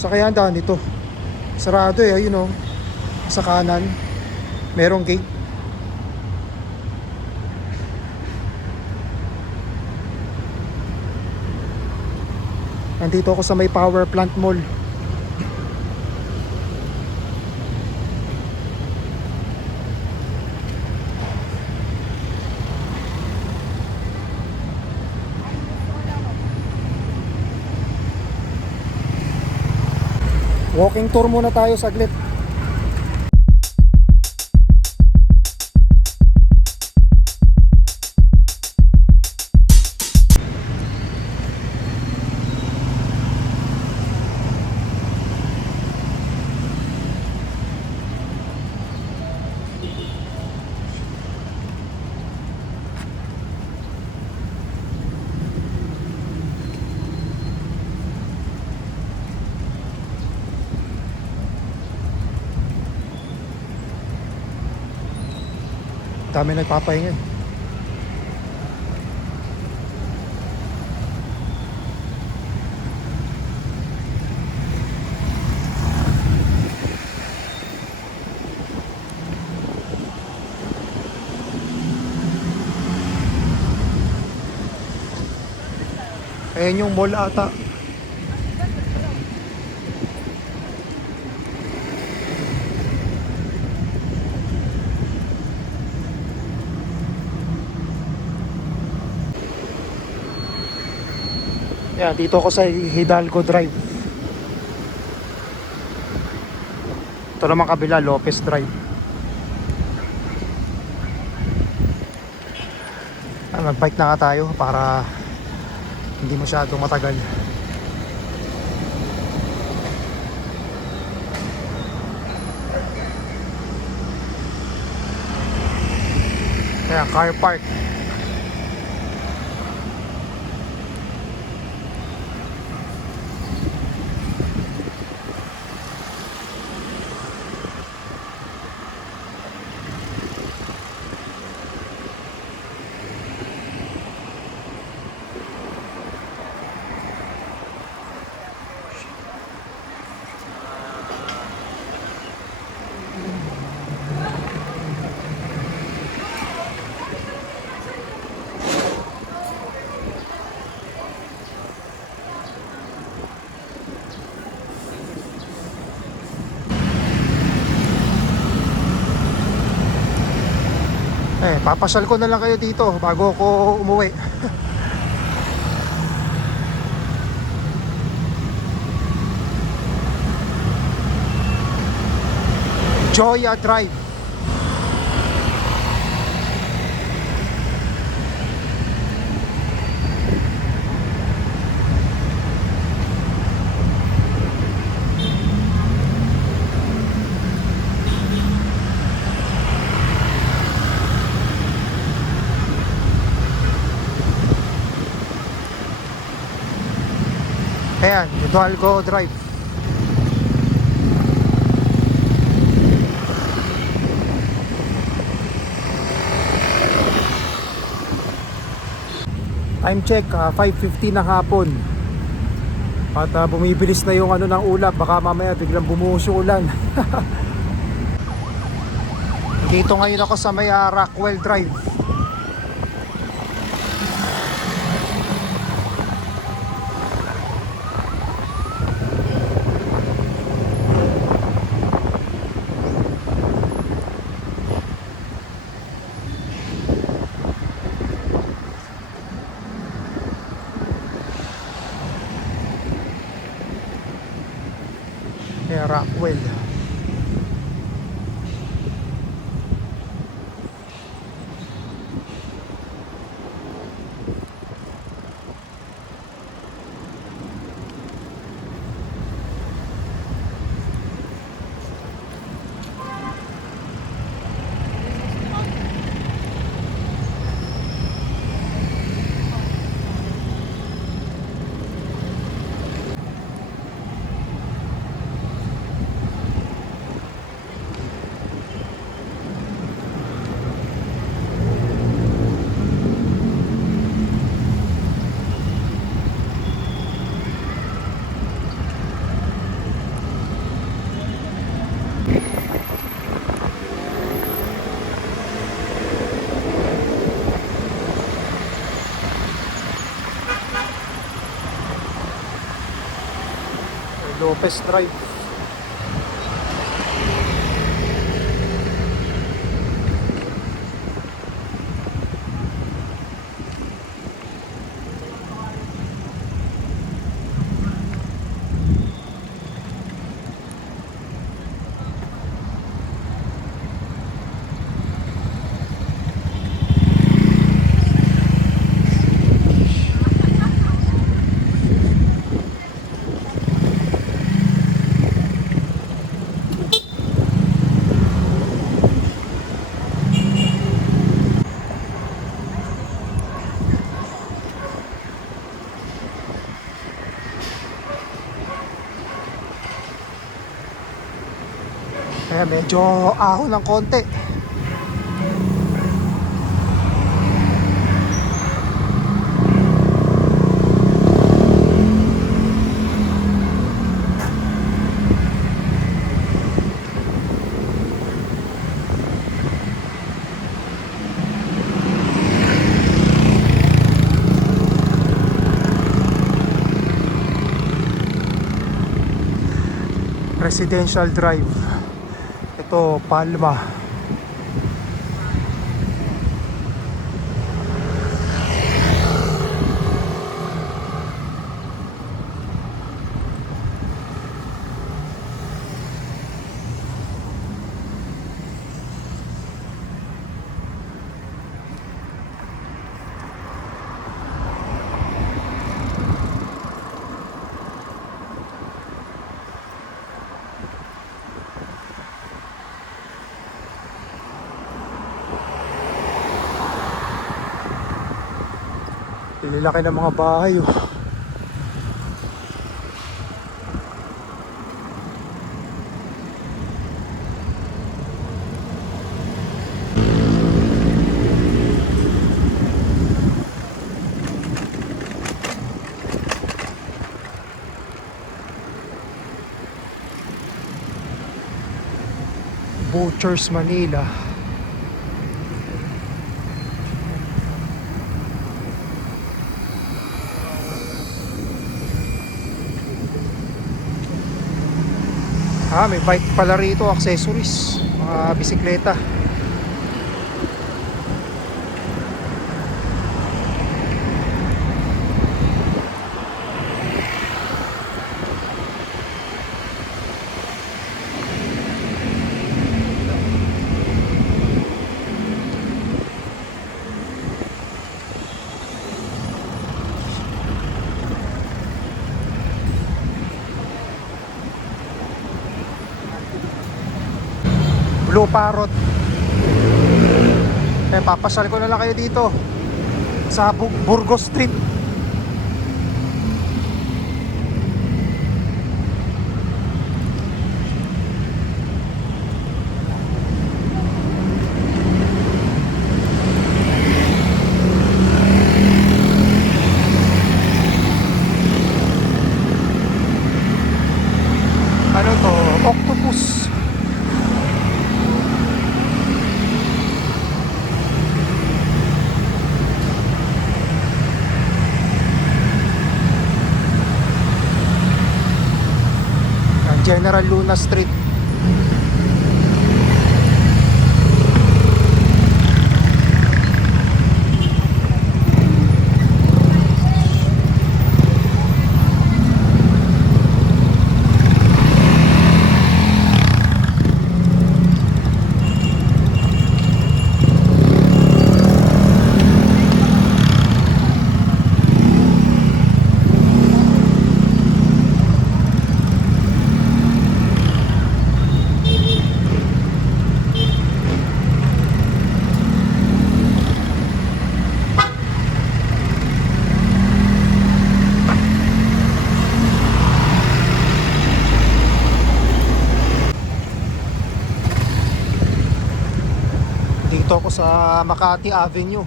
Sa kaya daan dito. Sarado eh, ayun oh. Sa kanan, merong gate. Nandito ako sa may power plant mall. Walking tour muna tayo saglit. Dami nagpapahinga. Ayan yung mall ata. Yeah, dito ako sa Hidalgo Drive. Ito naman kabila, Lopez Drive. Mag-bike na nga tayo para hindi masyadong matagal. Kaya car park. Papasyal ko na lang kayo dito bago ako umuwi. Joya Drive. Ayan, Hidalgo Drive. Time check, 5:50 ng hapon. At bumibilis na yung ano ng ulap. Baka mamaya biglang bumuhos yung ulan. Dito ngayon ako sa may Rockwell Drive. Rockwell. Lopez Drive. Kaya medyo ahon ng konti. Residential Drive. Ito, Palma. Lilaki ng mga bahay, oh. Butchers, Manila. May bike pala rito, accessories, mga bisikleta. Blue Parrot. Papasal ko na lang kayo dito sa Burgos Street. Ano to? Octopus. General Luna Street. Dito ako sa Makati Avenue.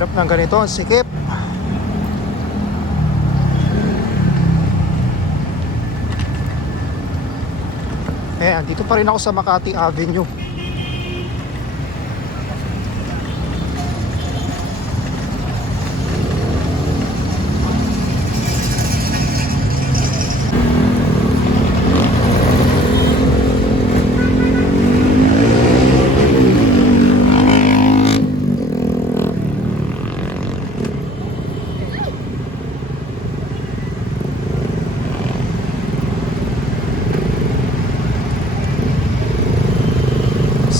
Hirap ng ganito, ang sikip. Ayan, dito pa rin ako sa Makati Avenue.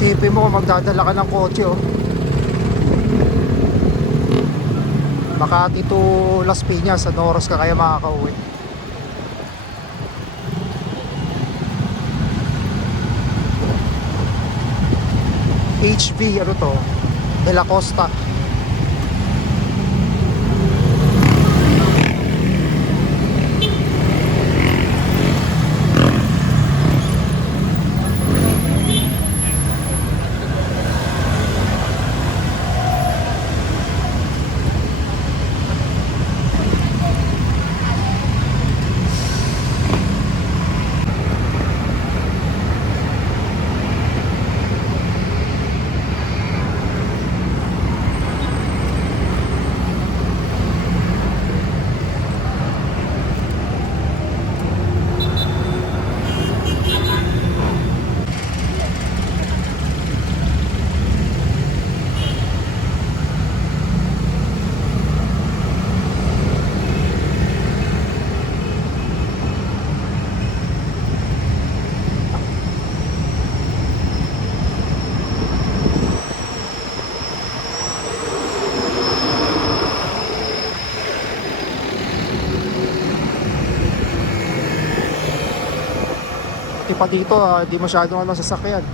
Isipin mo kung magdadala ka ng kotse, oh. Makati to Las Piñas, ano oras ka kaya makakauwi? HV, ano to? De La Costa. Pa dito, di masyadong ano sasakyan.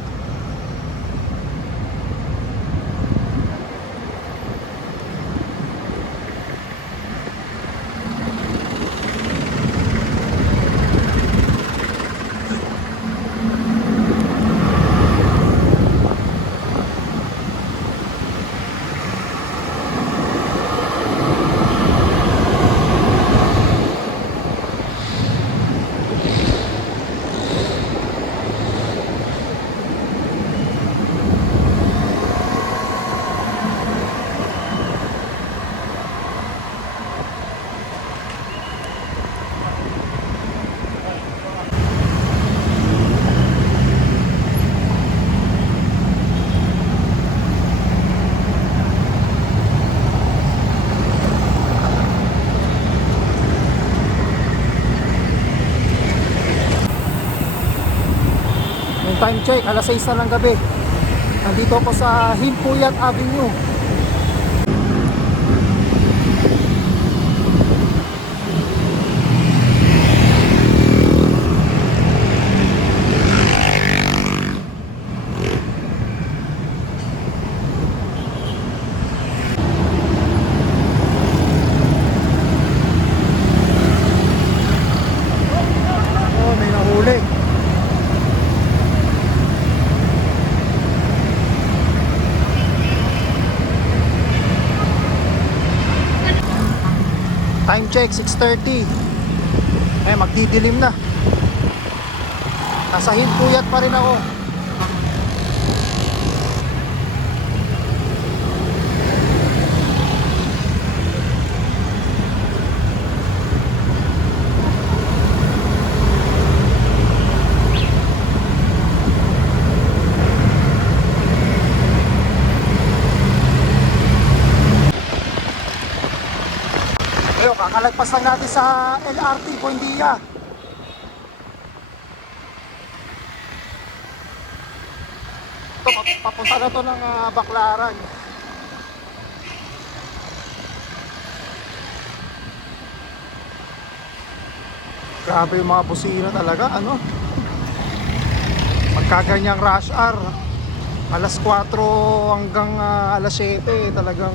Time check, alas 6 na ng gabi. Nandito ako sa Himpuyat Avenue. Oh, may nahuli. Time check, 6:30. Magdidilim na. Nasa Himpuyat pa rin ako. Kakalagpas lang natin sa LRT Buendia. Ito, papunta na to ng Baclaran. Grabe yung mga busina talaga, ano? Magkaganyang rush hour, alas 4 hanggang alas 7, talagang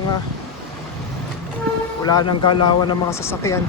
wala nang galawan ng mga sasakyan.